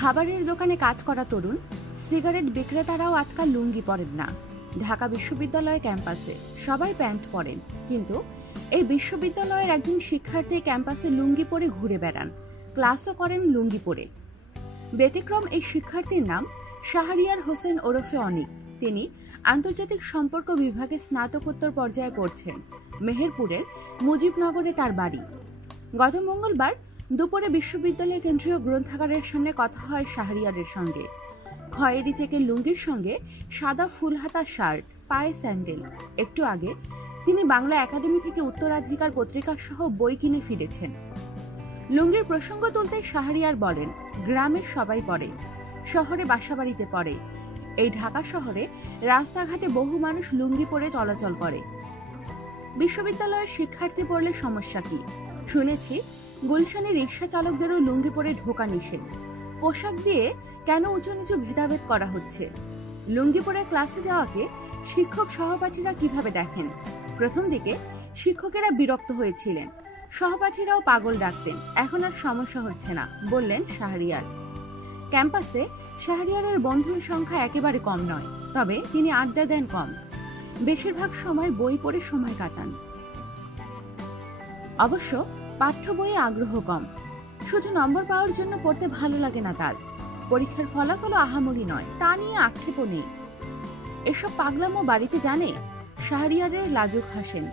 খাবারের দোকানে কাজ করা তরুণ, সিগারেট বিক্রেতারাও আজকাল লুঙ্গি পরেন না। ঢাকা বিশ্ববিদ্যালয় ক্যাম্পাসে সবাই প্যান্ট পরেন, কিন্তু এই বিশ্ববিদ্যালয়ের একজন শিক্ষার্থী ক্যাম্পাসে লুঙ্গি পরে ঘুরে বেড়ান, ক্লাসও করেন লুঙ্গি পরে। ব্যতিক্রম এই শিক্ষার্থীর নাম শাহরিয়ার হোসেন ওরফে অনিক। তিনি আন্তর্জাতিক সম্পর্ক বিভাগে স্নাতকোত্তর পর্যায়ে পড়ছেন। মেহেরপুরের মুজিবনগরে তার বাড়ি। গত মঙ্গলবার দুপুরে বিশ্ববিদ্যালয় কেন্দ্রীয় গ্রন্থাগারের সামনে কথা হয় শাহরিয়ারের সঙ্গে। খয়েরি চেকের লুঙ্গির সঙ্গে সাদা ফুলহাতা শার্ট, পায়ে স্যান্ডেল। একটু আগে তিনি বাংলা একাডেমি থেকে উত্তরাধিকার পত্রিকা সহ বই কিনে ফিরেছেন। লুঙ্গির প্রসঙ্গ তুলতে শাহরিয়ার বলেন, গ্রামের সবাই পড়ে, শহরে বাসাবাড়িতে পড়ে। এই ঢাকা শহরে রাস্তাঘাটে বহু মানুষ লুঙ্গি পরে চলাচল করে। বিশ্ববিদ্যালয়ের শিক্ষার্থী পড়লে সমস্যা কি? শুনেছি গুলশানে রিক্সা চালকদেরও লুঙ্গি পরে ঢোকা নিষেধ। পোশাক দিয়ে কেন উঁচু নিচু ভেদাভেদ করা হচ্ছে? লুঙ্গি পরে ক্লাসে যাওয়াকে শিক্ষক সহপাঠীরা কীভাবে দেখেন? প্রথম দিকে শিক্ষকেরা বিরক্ত হয়েছিলেন। সহপাঠীরাও পাগল ডাকতেন, এখন আর সমস্যা হচ্ছে না, বললেন শাহরিয়ার। ক্যাম্পাসে শাহরিয়ারের বন্ধুর সংখ্যা একেবারে কম নয়, তবে তিনি আড্ডা দেন কম। বেশিরভাগ সময় বই পড়ে সময় কাটান। অবশ্য পাঠ্য বইয়ে আগ্রহ কম। শুধু নম্বর পাওয়ার জন্য পড়তে ভালো লাগে না তার। পরীক্ষার ফলাফলও আহামরি নয়, তা নিয়ে আক্ষেপও নেই। এসব পাগলামো বাড়িতে জানে? শাহরিয়ারের লাজুক হাসেন।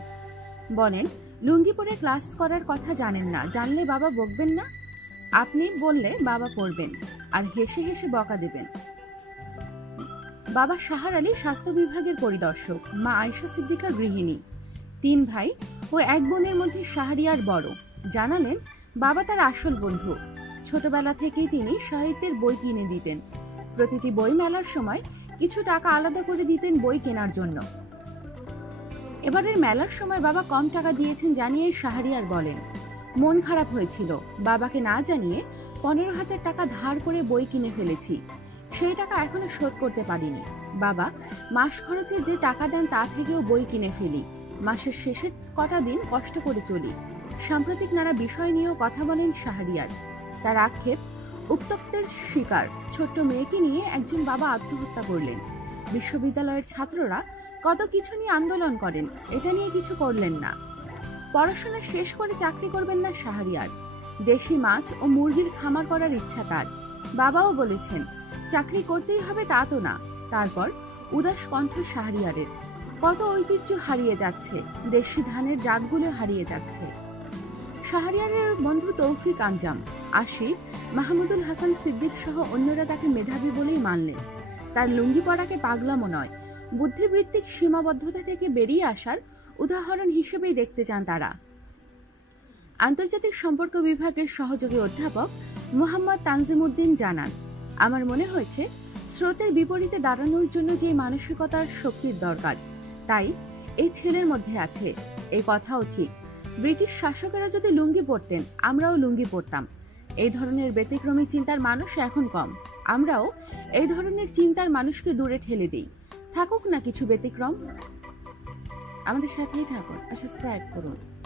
বলেন, লুঙ্গি পরে ক্লাস করার কথা জানেন না, জানলে বাবা বকবেন না? আপনি বললে বাবা পড়বেন, আর হেসে হেসে বকা দেবেন। বাবা সাহার আলী স্বাস্থ্য বিভাগের পরিদর্শক, মা আয়সা সিদ্দিকা গৃহিণী। তিন ভাই ও এক বোনের মধ্যে শাহরিয়ার বড়। জানালেন, বাবা তার আসল বন্ধু। ছোটবেলা থেকেই তিনি সাহিত্যের বই কিনে দিতেন। প্রতিটি বই মেলার সময় কিছু টাকা আলাদা করে দিতেন বই কেনার জন্য। এবারের মেলার সময় বাবা কম টাকা দিয়েছেন জানিয়ে শাহরিয়ার বলেন, মন খারাপ হয়েছিল। বাবাকে না জানিয়ে পনেরো হাজার টাকা ধার করে বই কিনে ফেলেছি। সেই টাকা এখনও শোধ করতে পারিনি। বাবা, মাস খরচের যে টাকা দেন তা থেকেও বই কিনে ফেলি। মাসের শেষের কটা দিন কষ্ট করে চলি। সাম্প্রতিক নানা বিষয় নিয়েও কথা বলেন শাহরিয়ার। তার আক্ষেপ, উত্তপ্তের শিকার ছোট্ট মেয়েকে নিয়ে একজন বাবা আত্মহত্যা করলেন। বিশ্ববিদ্যালয়ের ছাত্ররা কত কিছু নিয়ে আন্দোলন করেন, এটা নিয়ে কিছু করলেন না। পড়াশোনা শেষ করে চাকরি করবেন না শাহরিয়ার। দেশি মাছ ও মুরগির খামার করার ইচ্ছা তার। বাবাও বলেছেন, চাকরি করতেই হবে তা তো না। তারপর উদাস কণ্ঠ শাহরিয়ারের, কত ঐতিহ্য হারিয়ে যাচ্ছে, দেশি ধানের জাতগুলো হারিয়ে যাচ্ছে। শাহরিয়ারের বন্ধু তৌফিক আঞ্জাম, আশিক, মাহমুদুল হাসান সিদ্দিক সহ অন্যরা তাকে মেধাবী বলেই মানলেন। তার লুঙ্গি পড়াকে পাগলামো নয়, বুদ্ধিবৃত্তিক সীমাবদ্ধতা থেকে বেরিয়ে আসার উদাহরণ হিসেবেই দেখতে চান তারা। আন্তর্জাতিক সম্পর্ক বিভাগের সহযোগী অধ্যাপক মোহাম্মদ তানজিমুদ্দিন জানান, আমার মনে হয়েছে, স্রোতের বিপরীতে দাঁড়ানোর জন্য যে মানসিকতার শক্তির দরকার, তাই এই ছেলের মধ্যে আছে, এই কথাও ঠিক। ব্রিটিশ শাসকেরা যদি লুঙ্গি পরতেন, আমরাও লুঙ্গি পরতাম। এই ধরনের ব্যতিক্রমী চিন্তার মানুষ এখন কম। আমরাও এই ধরনের চিন্তার মানুষকে দূরে ঠেলে দিই। থাকুক না কিছু ব্যতিক্রম। আমাদের সাথেই থাকুন আর সাবস্ক্রাইব করুন।